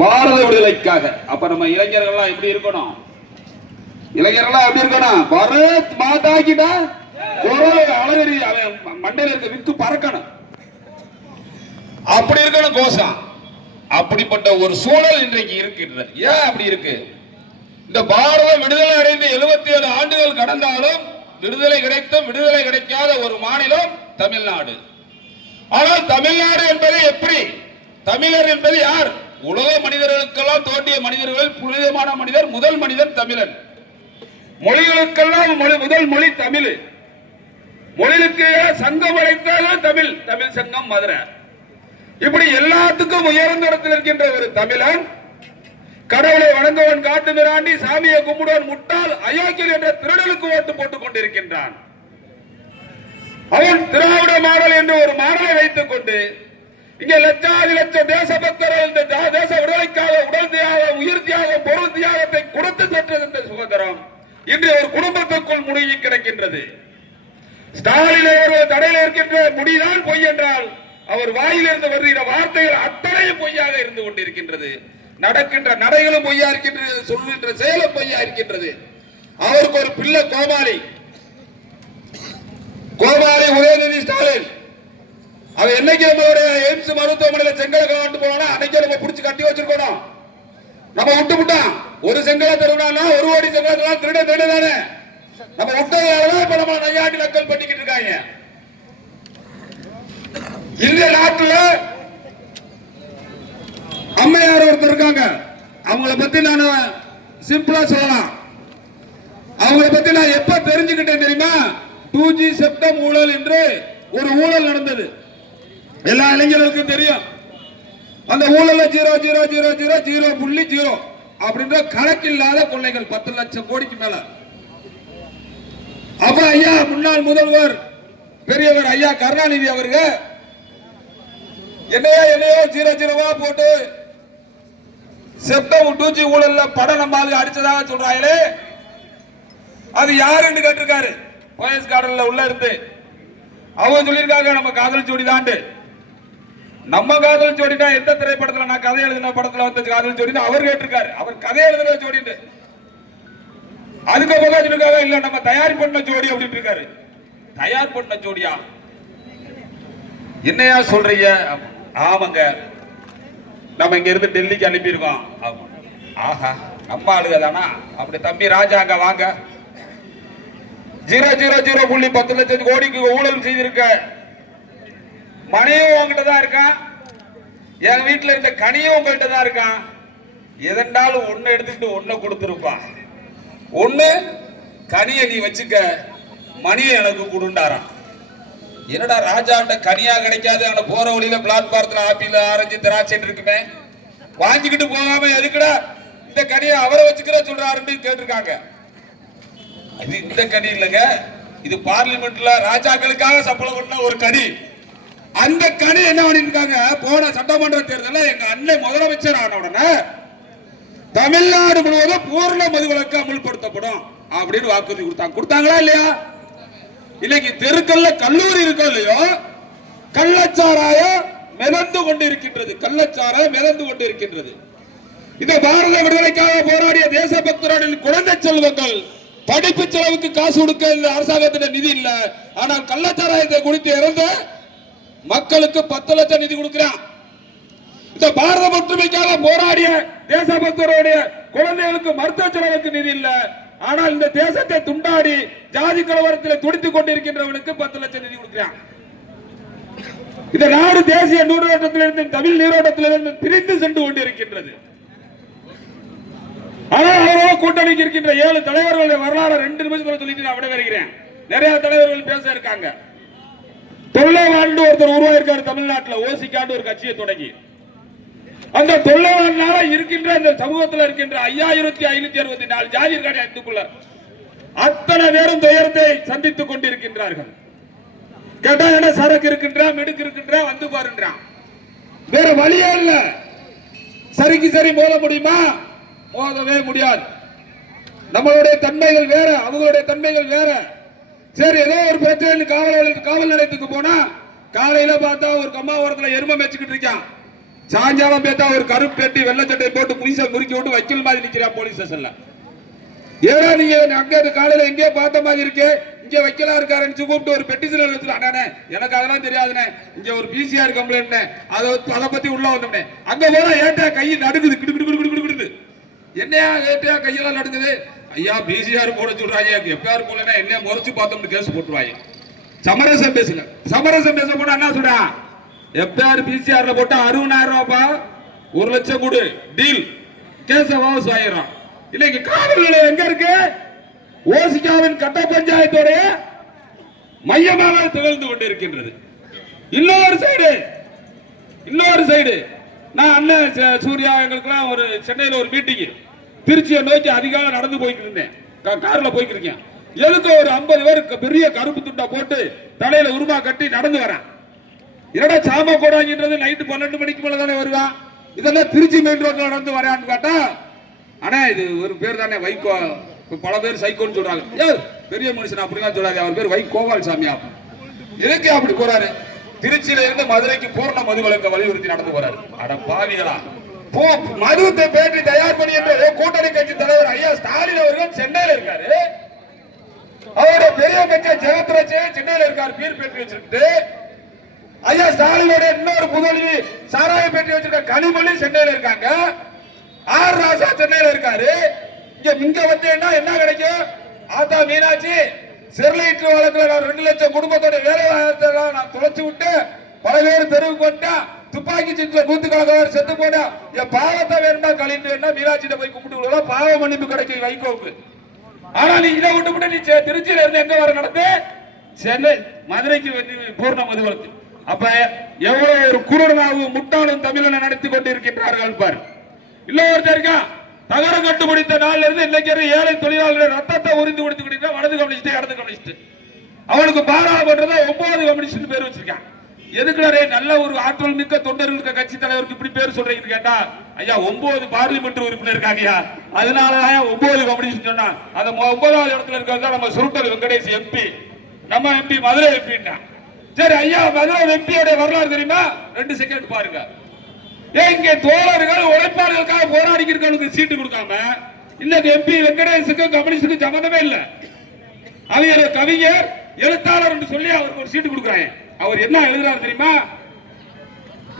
பாரத விடுதலைக்காக. அப்ப நம்ம இளைஞர்கள்லாம் எப்படி இருக்கணும்? இளைஞர்கள்லாம் எப்படி இருக்கணும்? பாரத் மாதா கிட்ட அழகரி மண்டையில இருக்க வித்து பறக்கணும். அப்படி இருக்கணும் கோஷம். அப்படிப்பட்ட ஒரு சூழல் இன்றைக்கு இருக்கின்றது. ஏன் அப்படி இருக்கு? இந்த பாரதம் விடுதலை அடைந்து 77 ஆண்டுகள் கடந்தாலும் விடுதலை கிடைத்தும் விடுதலை கிடைக்காத ஒரு மாநிலம் தமிழ்நாடு. ஆனால் தமிழ்நாடு என்பது எப்படி? தமிழர் என்பது யார்? உலக மனிதர்களுக்கெல்லாம் தோன்றிய மனிதர்கள் புனிதமான மனிதர், முதல் மனிதன் தமிழன். மொழிகளுக்கெல்லாம் முதல் மொழி தமிழ். மொழிகளுக்கு சங்கம் அழைத்தது தமிழ். தமிழ் சங்கம் மதுரை. இப்படி எல்லாத்துக்கும் உயர்ந்த இடத்தில் இருக்கின்ற ஒரு தமிழன் கடவுளை வணங்குவன், காட்டு மிராண்டி, சாமியை கும்பிடுவன், முட்டாள், அயோக்கியன் என்ற திருடலுக்கு ஓட்டு போட்டுக் கொண்டிருக்கின்றான். அவன் திராவிட மாடல் என்று ஒரு மாடலை வைத்துக் கொண்டு இங்கே லட்சாதி லட்சம் தேசபக்தர்கள் இந்த தேச விடுதலைக்காக உடல் தியாகம், உயிர் தியாகம், பொருள் தியாகத்தை கொடுத்து பெற்றது சுதந்திரம் இன்று ஒரு குடும்பத்திற்குள் முழுகி கிடக்கின்றது. ஸ்டாலின் அவர்கள் தடையில் இருக்கின்ற முடிதான் பொய் என்றால் அவர் வாயிலிருந்து வருகிற வார்த்தைகள் அத்தனையும் பொய்யாக இருந்து கொண்டிருக்கின்றது. நடக்கின்ற நடைகளும் பொய்யா இருக்கின்றது, சொல்கின்ற செயலும் பொய்யா இருக்கின்றது. அவருக்கு ஒரு பிள்ளை கோமாளி உதயநிதி ஸ்டாலின். அவன் என்னைக்கு நம்மளுடைய எய்ம்ஸ் மருத்துவமனையில் செங்கலை காட்டு போனா அன்னைக்கு நம்ம பிடிச்சி கட்டி வச்சிருக்கணும். நம்ம விட்டான் ஒரு செங்கலை தருவானா, ஒரு கோடி செங்கலை திருட தானே நம்ம விட்டதாலதான் இப்ப நம்ம நையாண்டி நக்கல் பண்ணிக்கிட்டு இருக்காங்க. இந்த நாட்டில் அம்மையார் ஒருத்தர் இருக்காங்க. அவங்கள பத்தி நான் சிம்பிளா சொல்லலாம். அவங்கள பத்தி நான் எப்ப தெரிஞ்சுக்கிட்டேன் தெரியுமா? 2G செப்டம் ஊழல் என்று ஒரு ஊழல் நடந்தது. எல்லா இளைஞர்களுக்கும் தெரியும். அந்த ஊழல்ல 0.000.0 அப்படின்ற கணக்கில்லாத கொள்ளைகள் 10 லட்சம் கோடிக்கு மேல. அப்ப ஐயா முன்னாள் முதல்வர் பெரியவர் ஐயா கருணாநிதி அவர்கள் என்னையோ 0.0 போட்டு செப்டம் 2G ஊழல்ல படம் நம்ம அடிச்சதாக சொல்றாங்களே, அது யாருன்னு கேட்டிருக்காரு. போயஸ் கார்டன்ல உள்ள இருந்து அவங்க சொல்லியிருக்காங்க நம்ம காதல் ஜோடி தான். நம்ம காதல் ஜோடினா எந்த திரைப்படத்துல நான் கதை எழுதின படத்துல வந்து காதல் ஜோடி அவர் கேட்டிருக்காரு. அவர் கதை எழுதுன ஜோடி அதுக்கு சொல்லிருக்காங்க இல்ல நம்ம தயார் பண்ண ஜோடி அப்படின்னு இருக்காரு. தயார் பண்ண ஜோடியா? என்னையா சொல்றீங்க? ஆமாங்க, நம்ம இங்க இருந்து டெல்லிக்கு அனுப்பி இருக்கோம். ஆஹா, நம்ம ஆளுக தானா? அப்படி தம்பி ராஜா அங்க வாங்க. 0.10 லட்சம் கோடிக்கு ஊழல் செய்திருக்க மணியும் உங்ககிட்ட தான் இருக்கான், என் வீட்டுல இருந்த கனியும் உங்கள்கிட்ட தான் இருக்கான். எதனாலும் ஒண்ணு எடுத்துட்டு ஒண்ணு கொடுத்துருப்பா. ஒண்ணு கனியை நீ வச்சுக்க, மணியை எனக்கு கொடுண்டாரான். என்னடா ராஜாண்ட கனியா கிடைக்காது, ஆனா போற வழியில பிளாட்பாரத்துல ஆப்பிள், ஆரஞ்சு, திராட்சை இருக்குமே, வாங்கிக்கிட்டு போகாம எதுக்குடா இந்த கனியை அவரை வச்சுக்கிற சொல்றாருன்னு கேட்டிருக்காங்க. இது இந்த கனி இல்லைங்க, இது பார்லிமெண்ட்ல ராஜாக்களுக்காக சப்பளம் பண்ண ஒரு கனி. அந்த கனி என்ன பண்ணிருக்காங்க? போன சட்டமன்ற தேர்தலில் எங்க அண்ணன் முதலமைச்சர் ஆன உடனே தமிழ்நாடு முழுவதும் பூர்ண மதுவிலக்கு அமல்படுத்தப்படும் அப்படின்னு வாக்குறுதி கொடுத்தாங்களா இல்லையா? இன்னைக்கு தெருக்கல்ல கல்லூரி இருக்கோ இல்லையோ, கள்ளச்சாராயம் மிதந்து கொண்டிருக்கின்றது. கள்ளச்சாராயம் மிதந்து கொண்டிருக்கின்றது. இந்த பாரத விடுதலைக்காக போராடிய தேசபக்தர்களின் குழந்தை செல்வங்கள் படிப்பு செலவுக்கு காசு கொடுக்க இந்த அரசாங்கத்திட நிதி இல்ல. ஆனால் கள்ளச்சாராயத்தை குடித்து இறந்த மக்களுக்கு 10 லட்சம் நிதி கொடுக்கிறான். இந்த பாரத ஒற்றுமைக்காக போராடிய தேசபக்தருடைய குழந்தைகளுக்கு மருத்துவ செலவுக்கு நிதி இல்ல. ஆனால் இந்த தேசத்தை துண்டாடி ஜாதி கலவரத்தில் துடித்துக் கொண்டிருக்கின்றவனுக்கு 10 லட்சம் நிதி கொடுக்கிறான். இந்த நாடு தேசிய நீரோட்டத்திலிருந்து தமிழ் நீரோட்டத்திலிருந்து பிரிந்து சென்று கொண்டிருக்கின்றது. ஆனால் கூட்டணிக்கு இருக்கின்ற 7 தலைவர்களுடைய வரலாறு 2 நிமிஷத்துல சொல்லிட்டு நான் விட வருகிறேன். நிறைய தலைவர்கள் பேச இருக்காங்க. தொல்லைவாண்டு ஒருத்தர் உருவாயிருக்காரு தமிழ்நாட்டில். ஓசிக்காண்டு ஒரு கட்சியை தொடங்கி அந்த தொல்லைவாண்டால இருக்கின்ற இந்த சமூகத்தில் இருக்கின்ற 5564 ஜாதி இருக்காங்க. அத்தனை பேரும் துயரத்தை சந்தித்துக் கொண்டிருக்கின்றார்கள். கேட்டா என்ன சரக்கு இருக்கின்ற, மெடுக்கு இருக்கின்ற, வந்து பாருன்றான். வேற வழியே இல்ல. சரிக்கு சரி மோத முடியுமா? மோதவே முடியாது. நம்மளுடைய தன்மைகள் வேற, அவங்களுடைய தன்மைகள் வேற. சரி, ஏதோ ஒரு பிரச்சனை காவல் நிலையத்துக்கு போனா காலையில பார்த்தா ஒரு கம்மா ஓரத்துல எருமை மேய்ச்சிக்கிட்டு இருக்கான். சாயங்காலம் பேத்தா ஒரு கருப்பு பெட்டி வெள்ளை சட்டை போட்டு மீசை முறுக்கி விட்டு வக்கீல் மாதிரி நிக்கிறா போலீஸ் ஸ்டேஷன்ல. ஏன்னா நீங்க அங்க காலையில எங்கேயோ பார்த்த மாதிரி இருக்கு, இங்க வைக்கலா இருக்காருன்னு கூப்பிட்டு ஒரு பெட்டிஷன் எழுதி, அண்ணே எனக்கு அதெல்லாம் தெரியாதுண்ணே, இங்க ஒரு பிசிஆர் கம்ப்ளைண்ட் அதை பத்தி உள்ள வந்தோம்னே. அங்க போனா ஏட்டா கை நடுக்குது, கிடுக்கிடுக்கிடுக்கிடுக்கிடுது. என்னையா ஏட்டையா கையெல்லாம் நடுக்குது? ஐயா பிசிஆர் போட சொல்றாங்க, எஃப்ஐஆர் போலன்னா என்ன முறைச்சு பார்த்தோம்னு கேஸ் போட்டுருவாங்க. சமரசம் பேசுங்க. சமரசம் பேச போனா என்ன சொல்றா, எஃப்ஐஆர் பிசிஆர்ல போட்டா 60,000 ரூபாய், 1 லட்சம் கொடு டீல், கேஸ வாபஸ் வாங்கிடுறான். இன்னைக்கு காவல் நிலையம் எங்க இருக்கு? ஓசிகாவின் கட்ட பஞ்சாயத்துடைய மையமாக திகழ்ந்து கொண்டிருக்கின்றது. இன்னொரு சைடு நான் அண்ணன் சூர்யா எங்களுக்கெல்லாம் ஒரு சென்னையில் ஒரு மீட்டிங், திருச்சியை நோக்கி அதிகாலை நடந்து போயிட்டு இருந்தேன், கார்ல போயிட்டு இருக்கேன். எதுக்கு ஒரு 50 பேருக்கு பெரிய கருப்பு துண்டா போட்டு தலையில உருமா கட்டி நடந்து வரேன். என்னடா சாம கூடாங்கன்றது நைட்டு 12 மணிக்கு மேல தானே வருவான், இதெல்லாம் திருச்சி மெயின் ரோட்ல நடந்து வரான்னு கேட்டா, ஆனா இது ஒரு பேர் தானே வைகோ, பல பேர் சைக்கோன்னு சொல்றாங்க. பெரிய மனுஷன் அப்படிலாம் சொல்லாது, அவர் பேர் வைகோவால் சாமியா. எதுக்கு அப்படி போறாரு? திருச்சியில இருந்து மதுரைக்கு பூர்ண மதுவிலக்கை வலியுறுத்தி நடந்து போறாரு. அட பாவிகளா, மதுவத்தை பேட்டி தயார் பண்ணி என்ற கூட்டணி கட்சி தலைவர் ஐயா ஸ்டாலின் அவர்கள் சென்னையில இருக்காரு. அவருடைய பெரிய கட்சி ஜெகத்ராஜ் சென்னையில இருக்காரு, பீர் பேட்டி வச்சிருக்கு. ஐயா ஸ்டாலினோட இன்னொரு முதல்வி சாராய பேட்டி வச்சிருக்க கனிமொழி சென்னையில இருக்காங்க. ஆர் ராசா சென்னையில இருக்காரு. இங்க வந்து என்ன கிடைக்கும்? ஆத்தா மீனாட்சி ஸ்டெர்லைட் வழக்குல 2 லட்சம் குடும்பத்தோட வேலை வாய்ப்பை நான் தொலைச்சு விட்டு பல பேர் தெருவுக்கு வந்தா, துப்பாக்கி சீட்டுல 100 செத்து போனா, என் பாவத்தை வேணும்னா கழிந்து வேணா மீனாட்சியிட்ட போய் கும்பிட்டு பாவ மன்னிப்பு கிடைக்கும் வைகோவுக்கு. ஆனா நீ இதை விட்டு நீ திருச்சியில இருந்து எங்க வர நடந்து சென்னை மதுரைக்கு பூர்ண மதுவிலக்கு. அப்ப எவ்வளவு ஒரு குருடனாவும் முட்டாளும் தமிழனை நடத்தி கொண்டு இருக்கின்றார்கள் பாரு. இல்ல ஒருத்தருக்கா தகரம் கட்டுப்பிடித்த நாள்ல இருந்து இன்னைக்கு ஏழை தொழிலாளர்கள் ரத்தத்தை உறிந்து கொடுத்து வலது கம்யூனிஸ்ட் இடது கம்யூனிஸ்ட், அவனுக்கு பாராளுமன்றத்தை 9 கம்யூனிஸ்ட் பேர் வச்சிருக்கான். எதுக்குறாரே நல்ல ஒரு ஆற்றல் மிக்க தொண்டர்கள் கட்சி தலைவருக்கு இப்படி பேர் சொல்றீங்கன்னு கேட்டா, ஐயா 9 பார்லிமெண்ட் உறுப்பினர் இருக்காங்கயா, அதனாலதான் 9 கம்யூனிஸ்ட் சொன்னா. அந்த 9வது இடத்துல இருக்கிறதா நம்ம சுருட்டல் வெங்கடேஷ் எம்பி, நம்ம எம்பி மதுரை எம்பின்னா. சரி ஐயா, மதுரை எம்பியோட வரலாறு தெரியுமா? 2 செகண்ட் பாருங்க. இங்க தோழர்கள் உழைப்பாளர்களுக்காக போராடிக்கிறவங்களுக்கு சீட்டு கொடுக்காம இன்னைக்கு எம்பி வெங்கடேஷுக்கும் கம்யூனிஸ்டுக்கும் சம்பந்தமே இல்ல. அவர் கவிஞர் எழுத்தாளர் என்று சொல்லி அவருக்கு ஒரு சீட்டு கொடுக்குறாங்க. அவர் என்ன எழுதுறாரு தெரியுமா?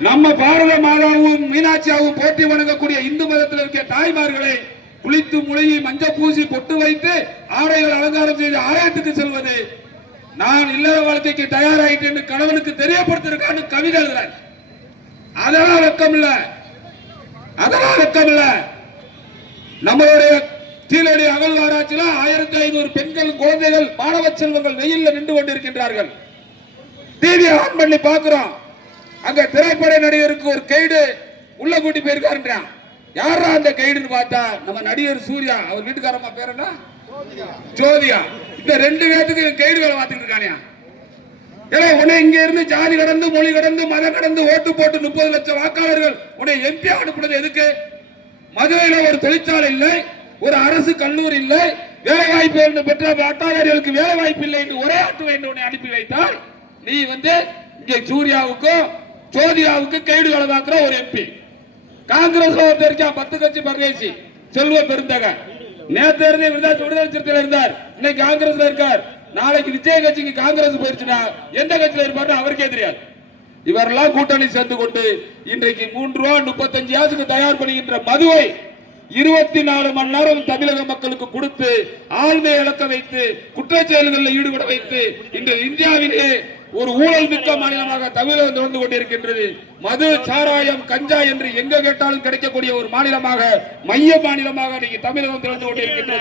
நம்ம பாரத மாதாவும் மீனாட்சியாவும் போட்டி வணங்கக்கூடிய இந்து மதத்தில் இருக்க தாய்மார்களை குளித்து முழுகி மஞ்சள் பூசி பொட்டு வைத்து ஆடைகள் அலங்காரம் செய்து ஆலயத்துக்கு செல்வது நான் இல்லற வாழ்க்கைக்கு தயாராயிட்டு கணவனுக்கு தெரியப்படுத்திருக்கான்னு கவிதை எழுதுறாரு. அதெல்லாம் வெக்கம் இல்ல, அதெல்லாம் வெக்கம் இல்ல. நம்மளுடைய கீழடி அகழ்வாராய்ச்சியில 1500 பெண்கள் குழந்தைகள் மாணவ செல்வங்கள் வெயில்ல நின்று கொண்டிருக்கின்றார்கள். டிவி ஆன் பண்ணி பாக்குறோம், அங்க திரைப்பட நடிகருக்கு ஒரு கைடு உள்ள கூட்டி போயிருக்காருன்றான். யாரா அந்த கைடுன்னு பார்த்தா நம்ம நடிகர் சூர்யா, அவர் வீட்டுக்காரம்மா பேர் என்ன? ஜோதியா. இந்த 2 பேத்துக்கு கைடு வேலை பார்த்துட்டு இருக்கானே. உன்னை இங்க இருந்து ஜாதி கடந்து மொழி கடந்து மதம் கடந்து ஓட்டு போட்டு 30 லட்சம் வாக்காளர்கள் உன்னை எம்பி அனுப்புனது எதுக்கு? மதுரையில ஒரு தொழிற்சாலை இல்லை, ஒரு அரசு கல்லூரி இல்லை, வேலை வாய்ப்பு பெற்ற வாக்காளர்களுக்கு வேலை வாய்ப்பு இல்லை என்று ஒரே ஆட்டு வேண்டும் உன்னை அனுப்பி வைத்தால் நீ வந்து இங்க சூர்யாவுக்கும் ஜோதியாவுக்கு கைடு வேலை பார்க்கிற ஒரு எம்பி. காங்கிரஸ் ஒருத்தர் 10 கட்சி பரதேசி செல்வ பெருந்தக, நேற்று இருந்து விடுதலை சிறுத்தையில் இருந்தார், இன்னைக்கு காங்கிரஸ்ல இருக்கார். நாளைக்கு விஜய் கட்சிக்கு காங்கிரஸ் போயிருச்சுன்னா எந்த கட்சியில இருப்பாரு அவருக்கே தெரியாது. இவரெல்லாம் கூட்டணி சேர்ந்து கொண்டு இன்றைக்கு 3 ரூபா 35 காசுக்கு தயார் பண்ணுகின்ற மதுவை 24 மணி நேரம் தமிழக மக்களுக்கு கொடுத்து ஆழ்மை இழக்க வைத்து குற்றச்செயல்களில் ஈடுபட வைத்து இன்று இந்தியாவிலே ஒரு ஊழல் மிக்க மாநிலமாக தமிழகம் தொடர்ந்து கொண்டிருக்கின்றது. மது சாராயம் கஞ்சா என்று எங்க கேட்டாலும் கிடைக்கக்கூடிய ஒரு மாநிலமாக மைய மாநிலமாக இன்னைக்கு தமிழகம் தொடர்ந்து கொண்டிருக்கின்றது.